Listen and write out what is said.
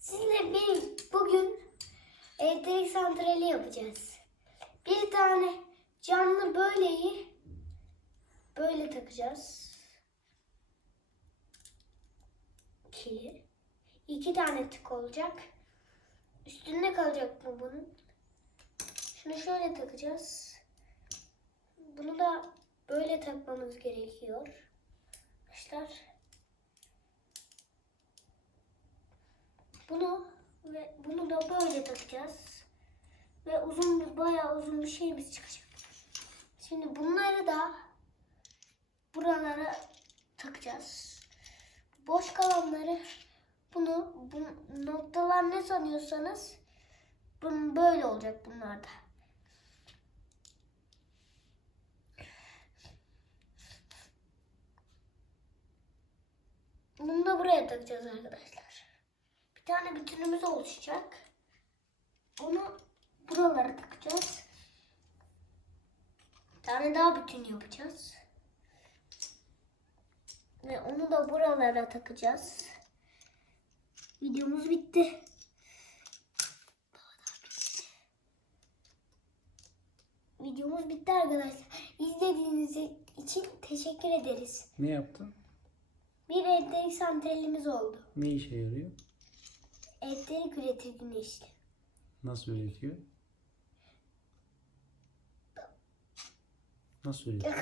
Sizinle bir bugün elektrik santrali yapacağız. Bir tane camlı böyleyi böyle takacağız. Kili. İki tane tık olacak. Üstünde kalacak mı bunun? Şunu şöyle takacağız. Bunu da böyle takmamız gerekiyor. Arkadaşlar. Bunu ve bunu da böyle takacağız. Ve uzun bir bayağı uzun bir şeyimiz çıkacak. Şimdi bunları da buralara takacağız. Boş kalanları bunu bu noktalar ne sanıyorsanız bunun böyle olacak bunlarda. Bunu da buraya takacağız arkadaşlar. Tane bütünümüz oluşacak. Onu buralara takacağız. Bir tane daha bütün yapacağız. Ve onu da buralara takacağız. Videomuz bitti. Daha da bitti. Videomuz bitti arkadaşlar. İzlediğiniz için teşekkür ederiz. Ne yaptın? Bir elektrik santralimiz oldu. Ne işe yarıyor? Elektrik üretir güneşli. Nasıl üretiyor? Nasıl üretiyor?